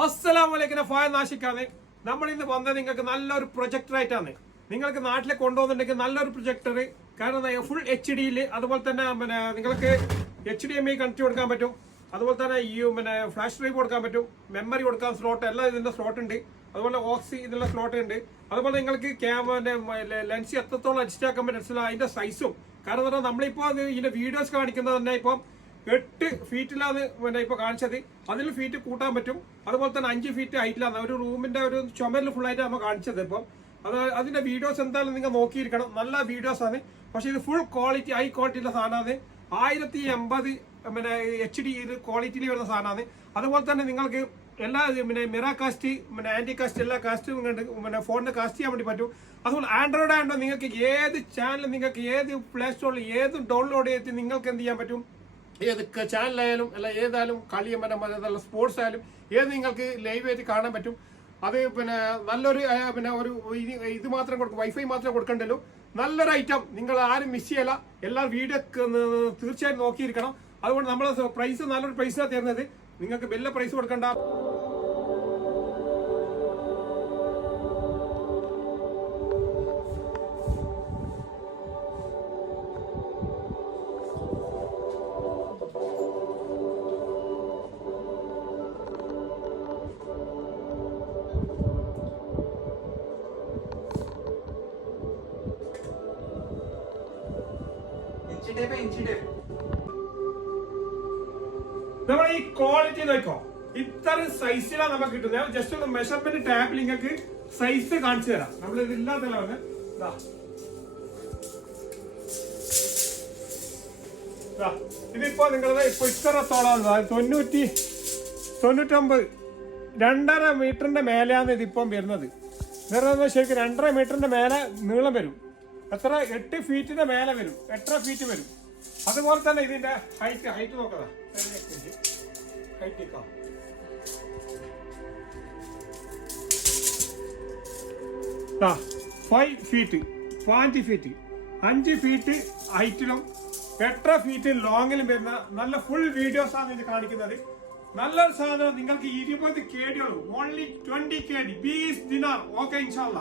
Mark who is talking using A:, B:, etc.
A: അസ്സലാമലൈക്കും. ഫായ നാശിക്കാന്ന് നമ്മൾ ഇന്ന് വന്നത് നിങ്ങൾക്ക് നല്ലൊരു പ്രൊജക്ടർ ആയിട്ടാണ്. നിങ്ങൾക്ക് നാട്ടിലെ കൊണ്ടുപോകുന്നുണ്ടെങ്കിൽ നല്ലൊരു പ്രൊജക്ടർ. കാരണം ഫുൾ എച്ച് ഡിയിൽ അതുപോലെ തന്നെ പിന്നെ നിങ്ങൾക്ക് H D M I connect കൊടുക്കാൻ പറ്റും. അതുപോലെ തന്നെ ഈ പിന്നെ ഫ്ലാഷ് ഡ്രൈവ് കൊടുക്കാൻ പറ്റും. മെമ്മറി കൊടുക്കാൻ സ്ലോട്ട് എല്ലാം ഇതിന്റെ സ്ലോട്ട് ഉണ്ട്. അതുപോലെ ഓക്സി ഇതിനുള്ള സ്ലോട്ട് ഉണ്ട്. അതുപോലെ നിങ്ങൾക്ക് ക്യാമറ ലെൻസ് എത്രത്തോളം അഡ്ജസ്റ്റ് ആക്കാൻ പറ്റും അതിന്റെ സൈസും കാരണം എന്ന് പറഞ്ഞാൽ നമ്മളിപ്പോ അത് ഇതിന്റെ വീഡിയോസ് കാണിക്കുന്നത് തന്നെ ഇപ്പം എട്ട് ഫീറ്റിലാണ് പിന്നെ ഇപ്പൊ കാണിച്ചത്. അതിൽ ഫീറ്റ് കൂട്ടാൻ പറ്റും. അതുപോലെ തന്നെ അഞ്ച് ഫീറ്റ് ഹൈറ്റിലാണ് ഒരു റൂമിന്റെ ഒരു ചുമരിൽ ഫുൾ ആയിട്ട് നമ്മൾ കാണിച്ചത് ഇപ്പം. അത് അതിന്റെ വീഡിയോസ് എന്തായാലും നിങ്ങൾ നോക്കിയിരിക്കണം. നല്ല വീഡിയോസ് ആണ്. പക്ഷെ ഇത് ഫുൾ ക്വാളിറ്റി ഹൈ ക്വാളിറ്റിയുള്ള സാധനമാണ്. ആയിരത്തി എൺപത് പിന്നെ എച്ച് ഡി ഇത് ക്വാളിറ്റിയിൽ വരുന്ന സാധനമാണ്. അതുപോലെ തന്നെ നിങ്ങൾക്ക് എല്ലാ പിന്നെ മിറ കാസ്റ്റ് പിന്നെ ആന്റി കാസ്റ്റ് എല്ലാ കാസ്റ്റും പിന്നെ ഫോണിന് കാസ്റ്റ് ചെയ്യാൻ വേണ്ടി പറ്റും. അതുപോലെ ആൻഡ്രോയിഡ് ആയതുകൊണ്ട് നിങ്ങൾക്ക് ഏത് ചാനൽ നിങ്ങൾക്ക് ഏത് പ്ലേ സ്റ്റോറിൽ ഏത് ഡൗൺലോഡ് ചെയ്തിട്ട് നിങ്ങൾക്ക് എന്ത് ചെയ്യാൻ പറ്റും? ഏത് ചാനലായാലും അല്ല ഏതായാലും കളി പിന്നെ സ്പോർട്സ് ആയാലും ഏത് നിങ്ങൾക്ക് ലൈവായിട്ട് കാണാൻ പറ്റും അത് പിന്നെ നല്ലൊരു പിന്നെ ഒരു ഇത് മാത്രം കൊടുക്കും വൈഫൈ മാത്രം കൊടുക്കണ്ടല്ലോ. നല്ലൊരു ഐറ്റം നിങ്ങൾ ആരും മിസ് ചെയ്യല എല്ലാ വീഡിയോ തീർച്ചയായും നോക്കിയിരിക്കണം. അതുകൊണ്ട് നമ്മൾ പ്രൈസ് നല്ലൊരു പ്രൈസാണ് തരുന്നത്. നിങ്ങൾക്ക് വലിയ പ്രൈസ് കൊടുക്കണ്ട. നമ്മൾ ഈ ക്വാളിറ്റി നോക്കോ. ഇത്ര സൈസിലാണ് നമുക്ക് കിട്ടുന്നത് ജസ്റ്റ് ഒന്ന് മെഷർമെന്റ് ടാബിൽ നിങ്ങൾക്ക് സൈസ് കാണിച്ചു തരാം. നമ്മൾ ഇതില്ലാത്തല്ല പറഞ്ഞ? ഇതിപ്പോ നിങ്ങളത് ഇപ്പൊ ഇത്രത്തോളം തൊണ്ണൂറ്റി തൊണ്ണൂറ്റൊമ്പത്. രണ്ടര മീറ്ററിന്റെ മേലെയാണ് ഇതിപ്പം വരുന്നത്. വേറെ ശരിക്കും രണ്ടര മീറ്ററിന്റെ മേലെ നീളം വരും. എത്ര? എട്ട് ഫീറ്റിന്റെ മേലെ വരും. എട്ടര ഫീറ്റ് വരും. അതുപോലെ തന്നെ ഇതിന്റെ ഹൈറ്റ് ഹൈറ്റ് നോക്കതാ ഹൈറ്റ് നിൽക്കാം ഫൈവ് ഫീറ്റ് പാഞ്ച് ഫീറ്റ് അഞ്ച് ഫീറ്റ് ഹൈറ്റിലും എട്ടര ഫീറ്റ് ലോങ്ങിലും വരുന്ന നല്ല ഫുൾ വീഡിയോസ് ആണ് ഇത് കാണിക്കുന്നത്. നല്ലൊരു സാധനം നിങ്ങൾക്ക് ഇരുപത് കെ ഡി ഉള്ളൂ ഓൺലി ട്വന്റി കെ ഡി ബീസ് ദിനാർ ഓക്കെ ഇൻഷാല്ല